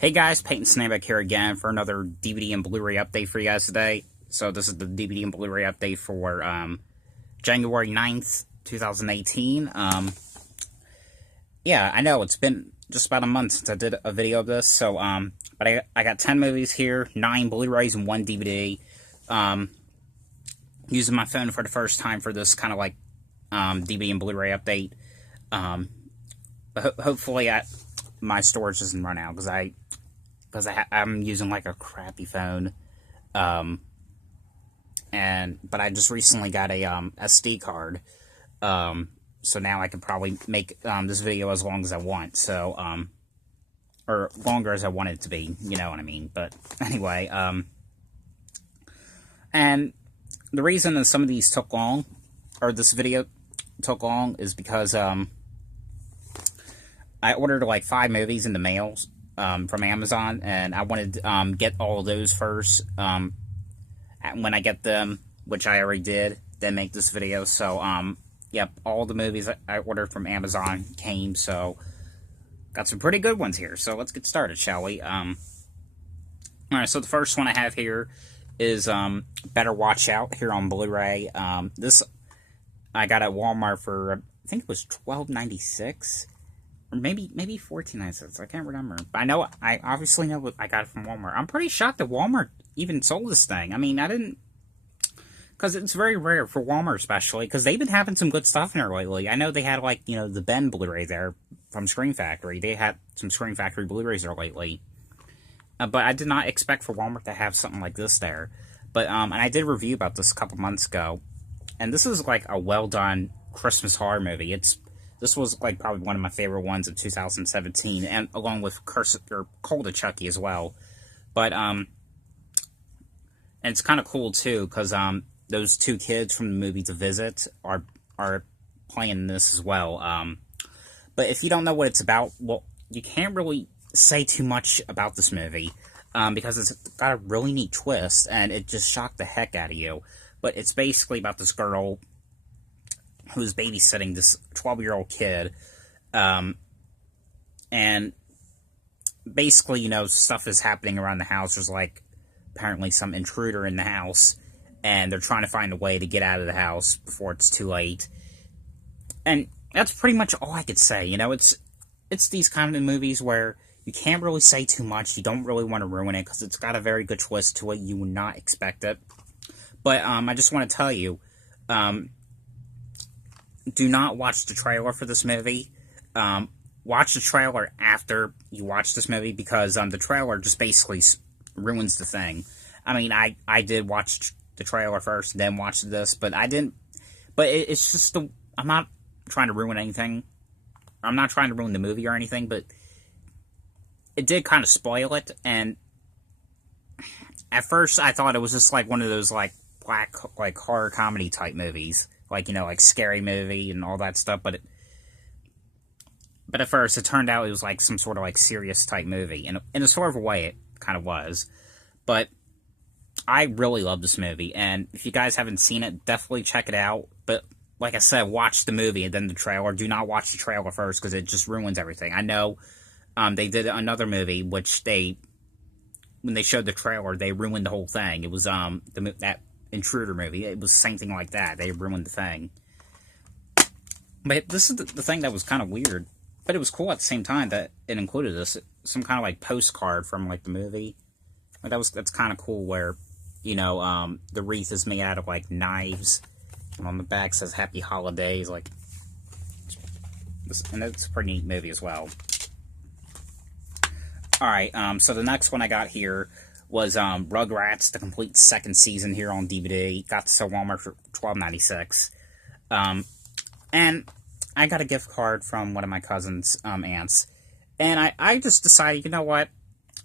Hey guys, Peyton Snabeck here again for another DVD and Blu-ray update for you guys today. So this is the DVD and Blu-ray update for January 9th, 2018. Yeah, I know it's been just about a month since I did a video of this. So but I got 10 movies here, 9 Blu-rays and 1 DVD. Using my phone for the first time for this kind of like DVD and Blu-ray update. But hopefully my storage doesn't run out because I'm using like a crappy phone, but I just recently got a SD card, so now I can probably make this video as long as I want, so or longer as I want it to be, you know what I mean. But anyway, and the reason that some of these took long, or this video took long, is because I ordered like 5 movies in the mail from Amazon, and I wanted to get all of those first. When I get them, which I already did, then make this video. So, yep, all the movies I ordered from Amazon came, so got some pretty good ones here. So let's get started, shall we? Alright, so the first one I have here is Better Watch Out here on Blu-ray. This I got at Walmart for, I think it was $12.96. Or maybe $14.96. I can't remember. But I obviously know what I got it from Walmart. I'm pretty shocked that Walmart even sold this thing. I mean, I didn't, because it's very rare for Walmart, especially, because they've been having some good stuff in there lately. I know they had, like, you know, the Ben Blu-ray there from Screen Factory. They had some Screen Factory Blu-rays there lately. But I did not expect for Walmart to have something like this there. But, and I did a review about this a couple months ago. And this is, like, a well-done Christmas horror movie. This was, like, probably one of my favorite ones of 2017, and along with Cold of Chucky as well. But, and it's kind of cool, too, because, those 2 kids from the movie To Visit are playing this as well. But if you don't know what it's about, well, you can't really say too much about this movie, because it's got a really neat twist, and it just shocked the heck out of you. But it's basically about this girl who's babysitting this 12-year-old kid, and basically, you know, stuff is happening around the house. There's, like, apparently some intruder in the house, and they're trying to find a way to get out of the house before it's too late. And that's pretty much all I could say. You know, it's these kind of movies where you can't really say too much. You don't really want to ruin it, because it's got a very good twist to it. You would not expect it. But, I just want to tell you, do not watch the trailer for this movie. Watch the trailer after you watch this movie, because the trailer just basically ruins the thing. I mean, I did watch the trailer first, then watch this, but I didn't. But it's just I'm not trying to ruin anything. I'm not trying to ruin the movie or anything, but it did kind of spoil it. And at first, I thought it was just like one of those like black horror comedy type movies. Like, you know, like Scary Movie and all that stuff, but at first it turned out it was like some sort of like serious type movie, and in a sort of a way it kind of was. But I really love this movie, and if you guys haven't seen it, definitely check it out. But like I said, watch the movie and then the trailer. Do not watch the trailer first, because it just ruins everything. I know they did another movie which when they showed the trailer, they ruined the whole thing. It was that Intruder movie. It was the same thing like that. They ruined the thing. But this is the thing that was kind of weird, but it was cool at the same time that it included this, some kind of like postcard from like the movie. Like that's kind of cool, where, you know, the wreath is made out of like knives, and on the back says Happy Holidays, like, and it's a pretty neat movie as well. Alright, so the next one I got here was Rugrats, the complete 2nd season here on DVD. Got this at Walmart for $12.96. And I got a gift card from one of my cousin's aunts. And I just decided, you know what?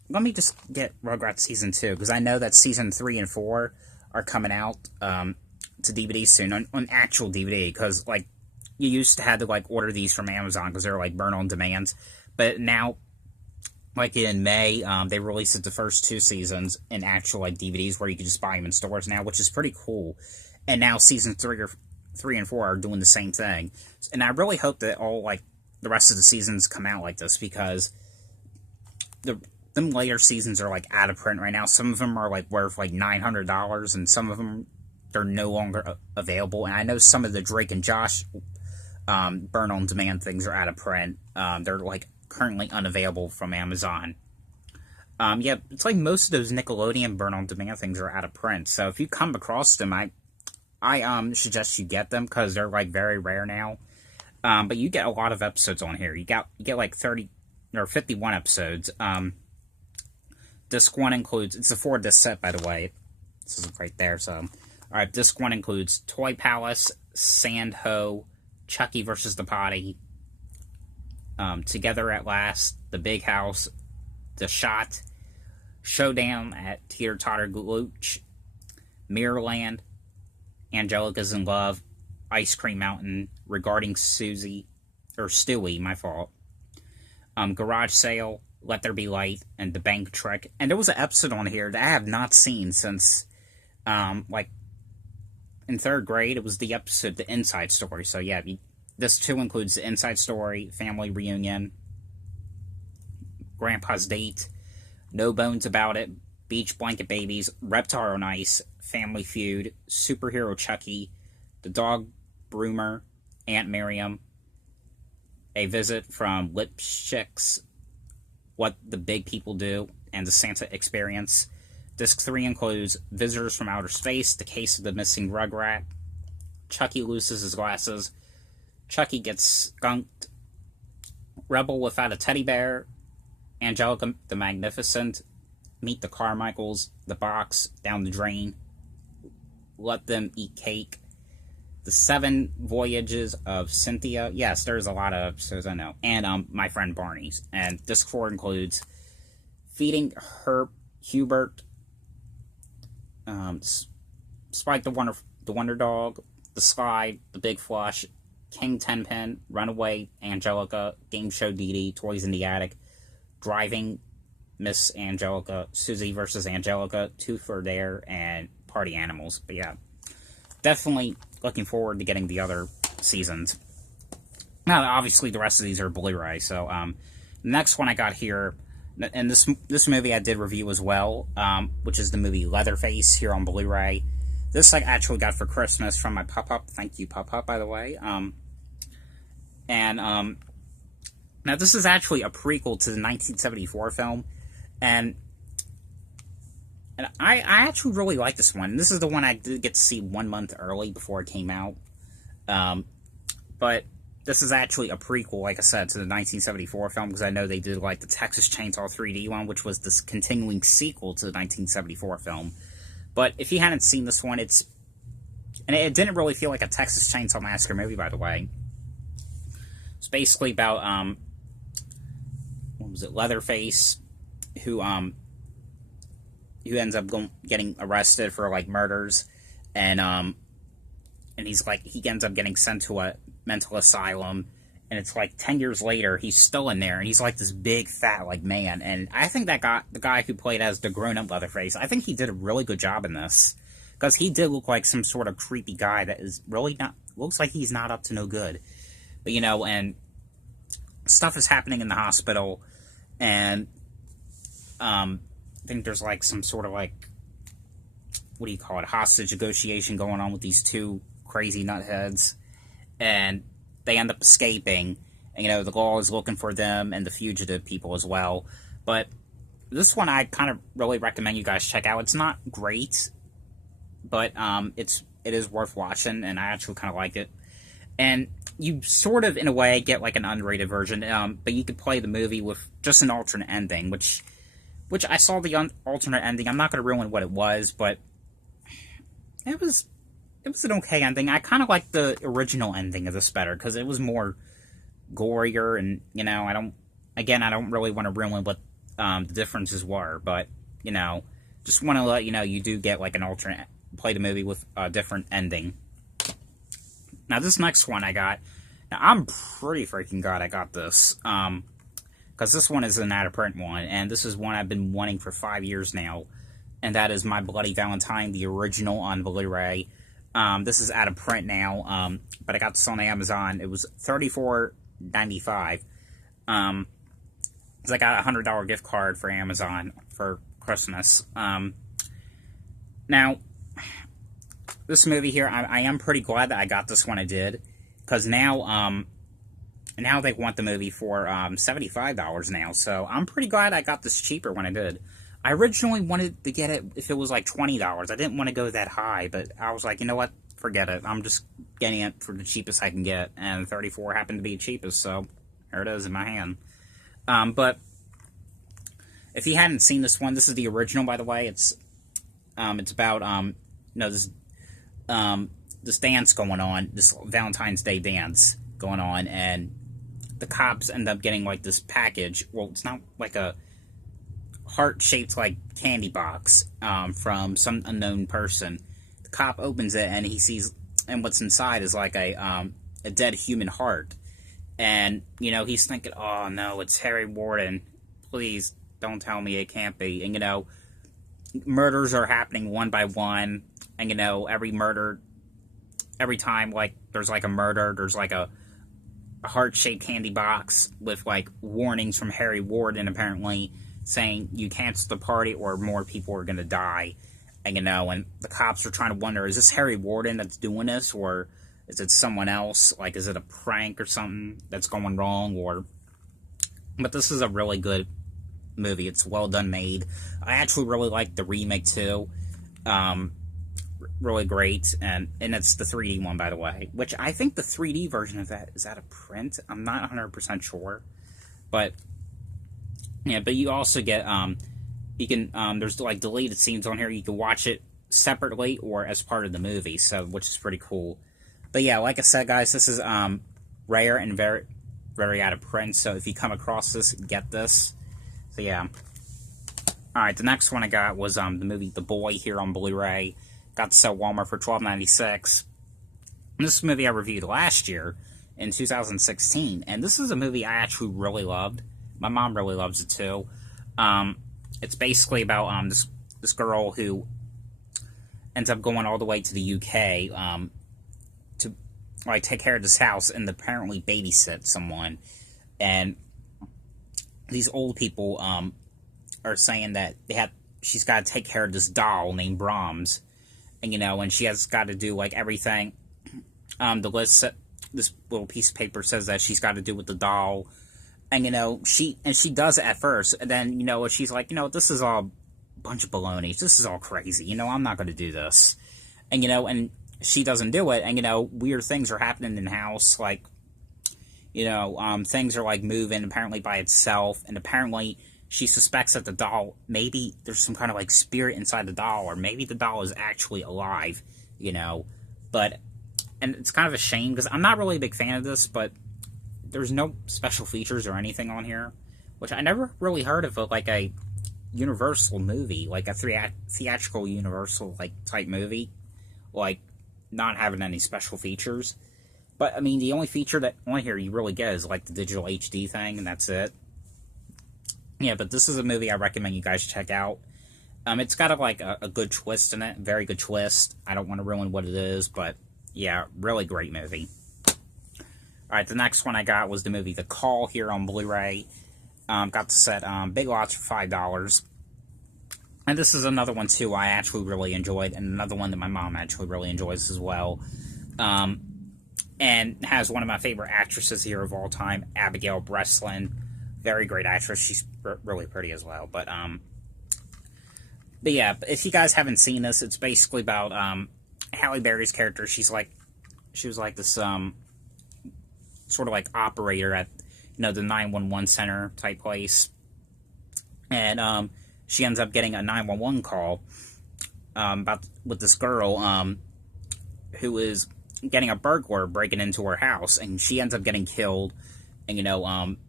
Let me just get Rugrats Season 2, because I know that Season 3 and 4 are coming out to DVD soon, on actual DVD, because, like, you used to have to, like, order these from Amazon, because they're, like, burn on demand. But now, like in May, they released the first 2 seasons in actual like DVDs, where you can just buy them in stores now, which is pretty cool. And now season 3 and 4 are doing the same thing. And I really hope that all like the rest of the seasons come out like this, because them later seasons are, like, out of print right now. Some of them are, like, worth, like, $900, and some of them, they're no longer available. And I know some of the Drake and Josh burn-on-demand things are out of print. They're, like, currently unavailable from Amazon. Yeah, it's like most of those Nickelodeon burn-on-demand things are out of print. So if you come across them, I suggest you get them, because they're, like, very rare now. But you get a lot of episodes on here. You get like 30 or 51 episodes. Disc 1 includes, it's a 4-disc set, by the way. This is right there, so. Alright, Disc 1 includes Toy Palace, Sand Ho, Chucky vs. the Potty, Together at Last, The Big House, The Shot, Showdown at Teeter Totter Glooch, Mirrorland, Angelica's in Love, Ice Cream Mountain, Regarding Susie, or Stewie, my fault, Garage Sale, Let There Be Light, and The Bank Trek. And there was an episode on here that I have not seen since, like, in 3rd grade. It was the episode, The Inside Story. So, yeah, this too includes The Inside Story, Family Reunion, Grandpa's Date, No Bones About It, Beach Blanket Babies, Reptar on Ice, Family Feud, Superhero Chucky, The Dog Broomer, Aunt Miriam, A Visit from Lipschicks, What the Big People Do, and The Santa Experience. Disc 3 includes Visitors from Outer Space, The Case of the Missing Rugrat, Chucky Loses His Glasses, Chucky Gets Skunked, Rebel Without a Teddy Bear, Angelica the Magnificent, Meet the Carmichaels, The Box, Down the Drain, Let Them Eat Cake, The 7 Voyages of Cynthia. Yes, there's a lot of episodes, I know. And My Friend Barney's. And Disc 4 includes Feeding Hubert, Spike the Wonder Dog, The Slide, The Big Flush, King Tenpin, Runaway Angelica, Game Show Dee Dee, Toys in the Attic, Driving Miss Angelica, Susie vs. Angelica, Two for Dare, and Party Animals. But yeah, definitely looking forward to getting the other seasons. Now, obviously, the rest of these are Blu-ray. So, the next one I got here, and this movie I did review as well, which is the movie Leatherface here on Blu-ray. This I actually got for Christmas from my Pop-Up. Thank you, Pop-Up, by the way. Now this is actually a prequel to the 1974 film, and I actually really like this one. This is the one I did get to see 1 month early before it came out. But this is actually a prequel, like I said, to the 1974 film, because I know they did, like, the Texas Chainsaw 3D one, which was this continuing sequel to the 1974 film. But if you hadn't seen this one, and it didn't really feel like a Texas Chainsaw Massacre movie, by the way. It's basically about, what was it, Leatherface, who ends up getting arrested for, like, murders, and he's, like, he ends up getting sent to a mental asylum, and it's, like, 10 years later, he's still in there, and he's, like, this big, fat, like, man, and I think the guy who played as the grown-up Leatherface, I think he did a really good job in this, because he did look like some sort of creepy guy that is really looks like he's not up to no good, but, you know, and stuff is happening in the hospital, and, I think there's, like, some sort of, like, what do you call it, hostage negotiation going on with these two crazy nutheads, and they end up escaping, and, you know, the law is looking for them, and the fugitive people as well, but this one I kind of really recommend you guys check out. It's not great, but, it is worth watching, and I actually kind of like it, and you sort of, in a way, get, like, an unrated version, but you could play the movie with just an alternate ending, which I saw the alternate ending. I'm not going to ruin what it was, but it was an okay ending. I kind of like the original ending of this better, because it was more gorier, and, you know, I don't really want to ruin what the differences were, but, you know, just want to let you know you do get, like, an alternate, play the movie with a different ending. Now, this next one I got, now, I'm pretty freaking glad I got this, because this one is an out-of-print one, and this is one I've been wanting for 5 years now, and that is My Bloody Valentine, the original on Blu-ray. This is out of print now, but I got this on Amazon. It was $34.95. because I got a $100 gift card for Amazon for Christmas. Now, this movie here, I am pretty glad that I got this when I did, because now they want the movie for $75 now, so I'm pretty glad I got this cheaper when I did. I originally wanted to get it if it was like $20. I didn't want to go that high, but I was like, you know what? Forget it. I'm just getting it for the cheapest I can get, and 34 happened to be the cheapest, so here it is in my hand. But if you hadn't seen this one, this is the original, by the way. It's about this dance going on, this Valentine's Day dance going on, and the cops end up getting like this package. Well, it's not like a heart-shaped like candy box from some unknown person. The cop opens it and he sees, and what's inside is like a dead human heart. And he's thinking, oh no, it's Harry Warden. Please don't tell me it can't be. And murders are happening one by one. And every time like there's like a murder, there's like a heart-shaped candy box with like warnings from Harry Warden apparently, saying you cancel the party or more people are going to die. And and the cops are trying to wonder, is this Harry Warden that's doing this, or is it someone else? Like, is it a prank or something that's going wrong? But this is a really good movie. It's well done made. I actually really like the remake too. Really great, and it's the 3D one, by the way, which I think the 3D version of that, is that a print? I'm not 100% sure, but yeah, but you also get, you can, there's like deleted scenes on here. You can watch it separately or as part of the movie, so, which is pretty cool. But yeah, like I said, guys, this is, rare and very, very out of print, so if you come across this, get this. So yeah. Alright, the next one I got was, the movie The Boy here on Blu-ray. Got to sell Walmart for $12.96. This is a movie I reviewed last year, in 2016, and this is a movie I actually really loved. My mom really loves it too. It's basically about this girl who ends up going all the way to the UK to like take care of this house and apparently babysit someone. And these old people are saying that she's got to take care of this doll named Brahms, and and she has got to do like everything. The list, this little piece of paper says that she's got to do with the doll. And, she does it at first, and then, she's like, this is all a bunch of baloney. This is all crazy. I'm not going to do this. And, and she doesn't do it, and, weird things are happening in the house, like, things are, like, moving, apparently, by itself, and apparently she suspects that the doll, maybe there's some kind of, like, spirit inside the doll, or maybe the doll is actually alive, but, and it's kind of a shame, because I'm not really a big fan of this, but there's no special features or anything on here, which I never really heard of, like a Universal movie, like a theatrical Universal like type movie, like not having any special features. But I mean, the only feature that on here you really get is like the digital HD thing, and that's it. Yeah, but this is a movie I recommend you guys check out. It's got a good twist in it, very good twist. I don't want to ruin what it is, but yeah, really great movie. Alright, the next one I got was the movie The Call here on Blu-ray. Got the set Big Lots for $5. And this is another one, too, I actually really enjoyed, and another one that my mom actually really enjoys as well. And has one of my favorite actresses here of all time, Abigail Breslin. Very great actress. She's really pretty as well. But yeah, if you guys haven't seen this, it's basically about Halle Berry's character. She was like this sort of like operator at the 911 center type place, and she ends up getting a 911 call with this girl who is getting a burglar breaking into her house, and she ends up getting killed. And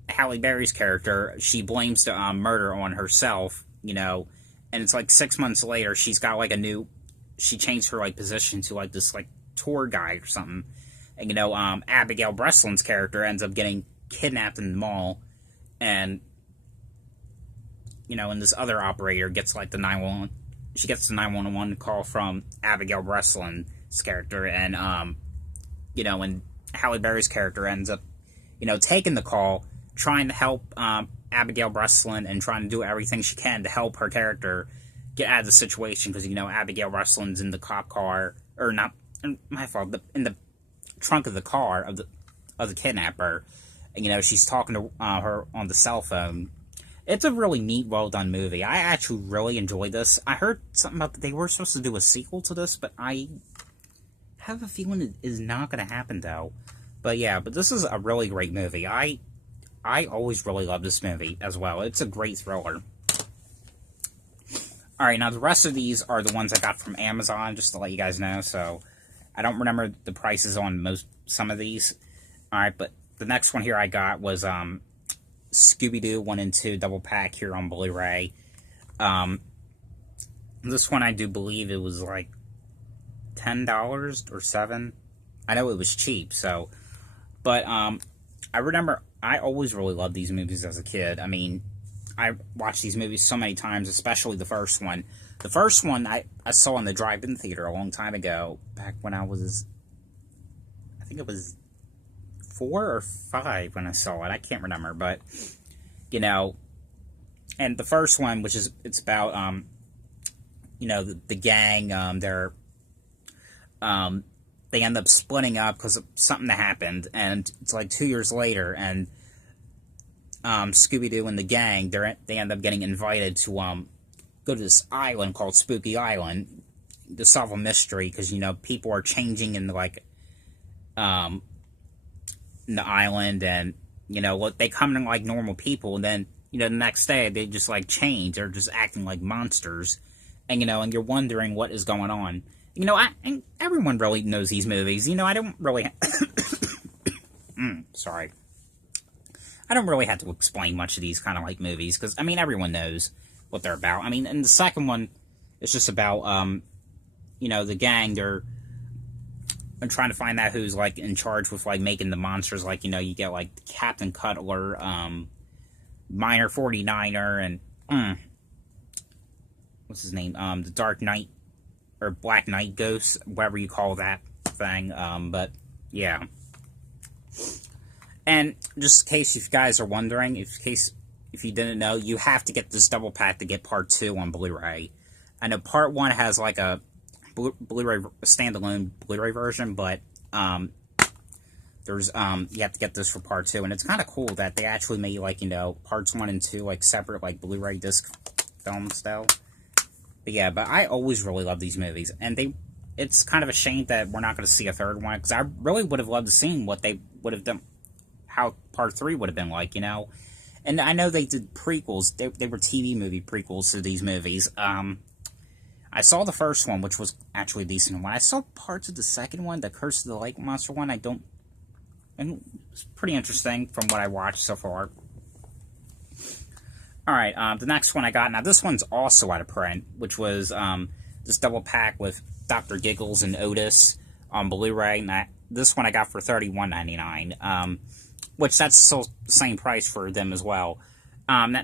Halle Berry's character, she blames the murder on herself, and it's like 6 months later she's got like she changed her like position to like this like tour guide or something. And, Abigail Breslin's character ends up getting kidnapped in the mall, and, and this other operator gets, like, the 911, she gets the 911 call from Abigail Breslin's character, and, and Halle Berry's character ends up, taking the call, trying to help Abigail Breslin and trying to do everything she can to help her character get out of the situation, because, you know, Abigail Broslin's in the cop car, or not, my fault, in the trunk of the car of the kidnapper, and, you know, she's talking to her on the cell phone. It's a really neat, well-done movie. I actually really enjoyed this. I heard something about that they were supposed to do a sequel to this, but I have a feeling it is not going to happen, though. But yeah, but this is a really great movie. I always really love this movie as well. It's a great thriller. Alright, now the rest of these are the ones I got from Amazon, just to let you guys know. So, I don't remember the prices on some of these. Alright, but the next one here I got was Scooby Doo 1 and 2 double pack here on Blu-ray. This one I do believe it was like $10 or $7. I know it was cheap, so. But I remember I always really loved these movies as a kid. I mean, I watched these movies so many times, especially the first one. The first one I saw in the drive-in theater a long time ago, back when I was, I think it was 4 or 5 when I saw it. I can't remember, but, you know, and the first one, which is, it's about, you know, the gang, they end up splitting up because of something that happened, and it's like 2 years later, and Scooby-Doo and the gang, they end up getting invited to go to this island called Spooky Island to solve a mystery, because, you know, people are changing in the, like, in the island, and, you know, they come in like normal people, and then, you know, the next day they just, like, change. They're just acting like monsters, and, you know, and you're wondering what is going on. You know, and everyone really knows these movies. You know, I don't really sorry. I don't really have to explain much of these kind of, like, movies, because, I mean, everyone knows what they're about. I mean, and the second one is just about, you know, the gang, they're trying to find out who's, like, in charge with, like, making the monsters. Like, you know, you get, like, Captain Cutler, Minor 49er, and, what's his name? The Dark Knight, or Black Knight Ghost, whatever you call that thing, but, yeah. And just in case you guys are wondering, if you didn't know, you have to get this double pack to get part 2 on Blu-ray. I know part 1 has like a Blu-ray standalone Blu-ray version, but there's you have to get this for part 2, and it's kind of cool that they actually made, like, you know, parts 1 and 2 like separate, like, Blu-ray disc film style. But yeah, but I always really love these movies, and it's kind of a shame that we're not going to see a third one, because I really would have loved to see what they would have done, how part 3 would have been like, you know. And I know they did prequels. They were TV movie prequels to these movies. I saw the first one, which was actually a decent one. I saw parts of the second one, the Curse of the Lake Monster one. And it's pretty interesting from what I watched so far. Alright, the next one I got. Now, this one's also out of print, which was this double pack with Dr. Giggles and Otis on Blu-ray. This one I got for $31.99. Which that's still the same price for them as well.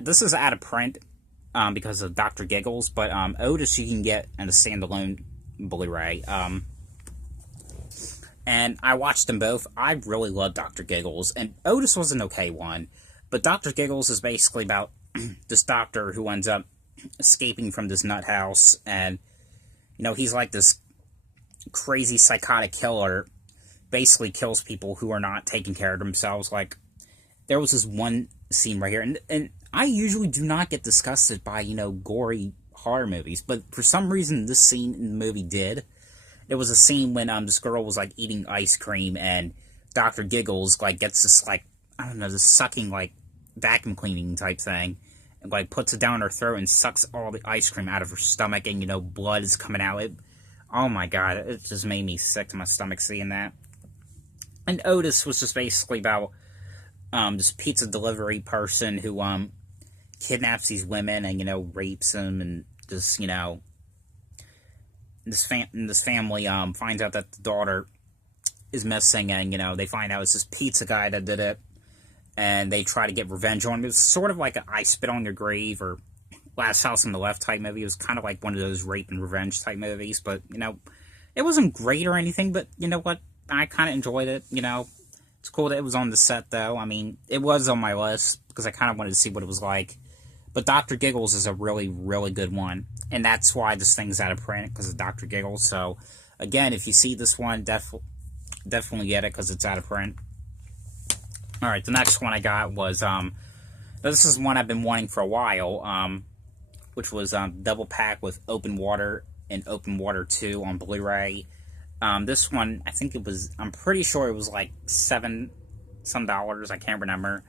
This is out of print because of Dr. Giggles, but Otis you can get in a standalone Blu-ray. And I watched them both. I really love Dr. Giggles, and Otis was an okay one, but Dr. Giggles is basically about this doctor who ends up escaping from this nut house, and, you know, he's like this crazy psychotic killer, basically kills people who are not taking care of themselves. Like, there was this one scene right here, and I usually do not get disgusted by, you know, gory horror movies, but for some reason this scene in the movie did. There was a scene when this girl was, like, eating ice cream, and Dr. Giggles, like, gets this, like, I don't know, this sucking, like, vacuum cleaning type thing, and, like, puts it down her throat and sucks all the ice cream out of her stomach, and, you know, blood is coming out. Oh my god, it just made me sick to my stomach seeing that. And Otis was just basically about this pizza delivery person who kidnaps these women and, you know, rapes them, and just, you know, this family finds out that the daughter is missing, and, you know, they find out it's this pizza guy that did it, and they try to get revenge on him. It's sort of like a I Spit on Your Grave or Last House on the Left type movie. It was kind of like one of those rape and revenge type movies, but, you know, it wasn't great or anything, but you know what? I kind of enjoyed it, you know. It's cool that it was on the set, though. I mean, it was on my list because I kind of wanted to see what it was like. But Dr. Giggles is a really, really good one. And that's why this thing's out of print, because of Dr. Giggles. So, again, if you see this one, definitely get it because it's out of print. Alright, the next one I got was, this is one I've been wanting for a while, which was double pack with Open Water and Open Water 2 on Blu-ray. This one, I think it was, I'm pretty sure it was like $7 some, I can't remember.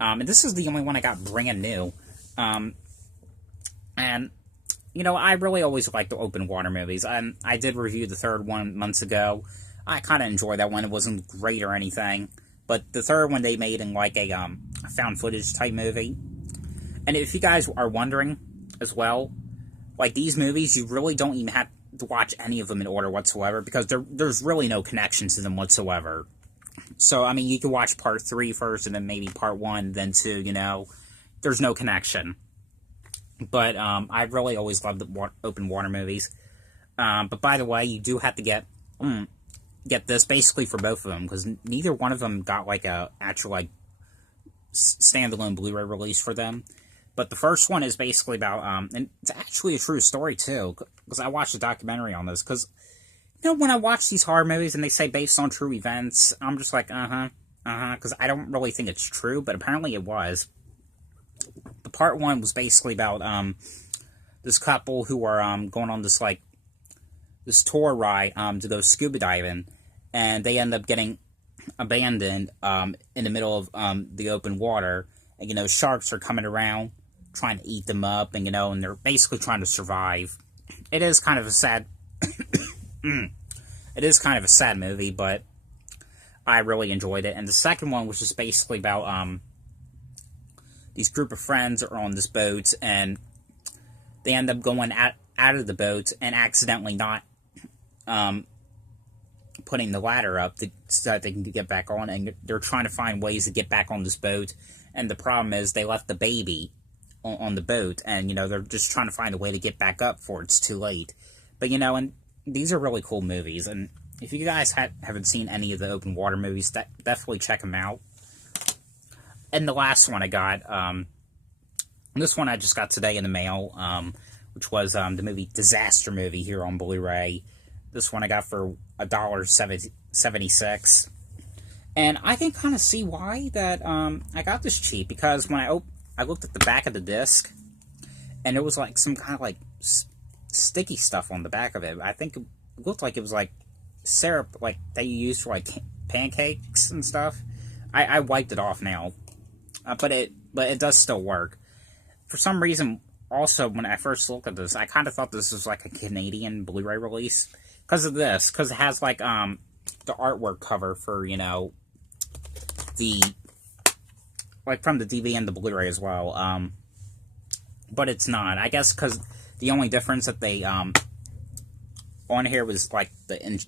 And this is the only one I got brand new. And, you know, I really always liked the Open Water movies. I did review the third one months ago. I kind of enjoyed that one. It wasn't great or anything. But the third one they made in like a found footage type movie. And if you guys are wondering as well, like these movies, you really don't even have to watch any of them in order whatsoever, because there's really no connection to them whatsoever. So, I mean, you can watch part 3 first, and then maybe part 1, then 2, you know. There's no connection. But, I really always loved the Open Water movies. But by the way, you do have to get this basically for both of them, because neither one of them got, like, a actual, like, standalone Blu-ray release for them. But the first one is basically about, and it's actually a true story, too, because I watched a documentary on this, because, you know, when I watch these horror movies and they say based on true events, I'm just like, because I don't really think it's true, but apparently it was. The part 1 was basically about, this couple who are, going on this, like, this tour ride, to go scuba diving, and they end up getting abandoned, in the middle of, the open water, and, you know, sharks are coming around, trying to eat them up, and, you know, and they're basically trying to survive. It is kind of a sad, it is kind of a sad movie, but I really enjoyed it. And the second one was just basically about, these group of friends are on this boat, and they end up going out of the boat and accidentally not, putting the ladder up so that they can get back on, and they're trying to find ways to get back on this boat, and the problem is they left the baby on the boat, and, you know, they're just trying to find a way to get back up before it's too late. But, you know, and these are really cool movies, and if you guys haven't seen any of the Open Water movies, definitely check them out. And the last one I got, this one I just got today in the mail, which was the movie Disaster Movie here on Blu-ray. This one I got for $1.76. And I can kind of see why that I got this cheap, because when I looked at the back of the disc, and it was like some kind of like sticky stuff on the back of it. I think it looked like it was like syrup, like that you use for like pancakes and stuff. I wiped it off now, but it does still work. For some reason, also when I first looked at this, I kind of thought this was like a Canadian Blu-ray release because of this, because it has like the artwork cover for, you know, the, like, from the DVD and the Blu-ray as well, but it's not. I guess because the only difference that they, on here was, like, the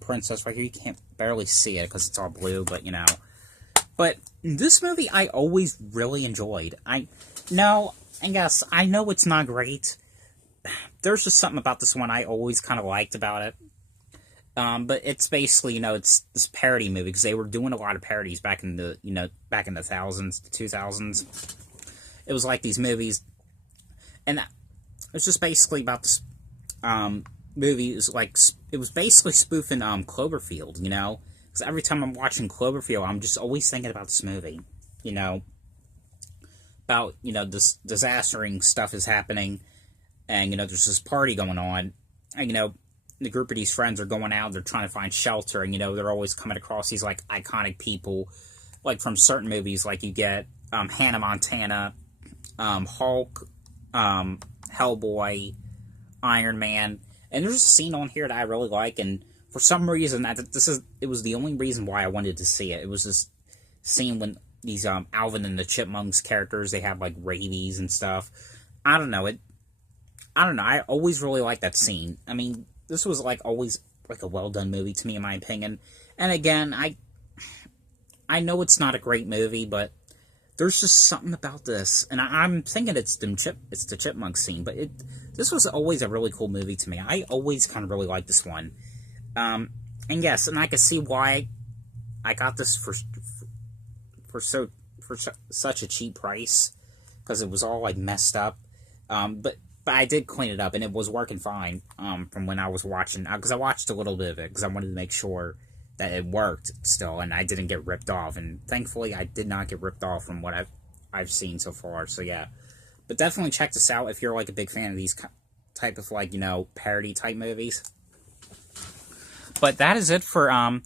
princess right here. You can't barely see it because it's all blue, but, you know. But this movie I always really enjoyed. I know it's not great. There's just something about this one I always kind of liked about it. But it's basically, you know, it's this parody movie, because they were doing a lot of parodies back in the, you know, back in the 2000s. It was like these movies, and it's just basically about this, movie. It was basically spoofing, Cloverfield, you know, because every time I'm watching Cloverfield, I'm just always thinking about this movie, you know, about, you know, this disastering stuff is happening, and, you know, there's this party going on, and, you know, the group of these friends are going out, they're trying to find shelter, and, you know, they're always coming across these, like, iconic people, like, from certain movies, like, you get, Hannah Montana, Hulk, Hellboy, Iron Man, and there's a scene on here that I really like, and for some reason, it was the only reason why I wanted to see it. It was this scene when these, Alvin and the Chipmunks characters, they have, like, rabies and stuff. I don't know, I always really liked that scene. I mean, this was, like, always, like, a well-done movie to me, in my opinion. And again, I know it's not a great movie, but there's just something about this. And I'm thinking it's the Chipmunk scene, but this was always a really cool movie to me. I always kind of really liked this one. And yes, and I can see why I got this for such a cheap price because it was all like messed up. But I did clean it up and it was working fine. From when I was watching, because I watched a little bit of it because I wanted to make sure that it worked still and I didn't get ripped off. And thankfully, I did not get ripped off from what I've seen so far. So yeah, but definitely check this out if you're like a big fan of these type of like, you know, parody type movies. But that is it for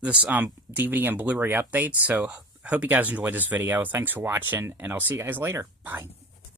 this DVD and Blu-ray update. So hope you guys enjoyed this video. Thanks for watching, and I'll see you guys later. Bye.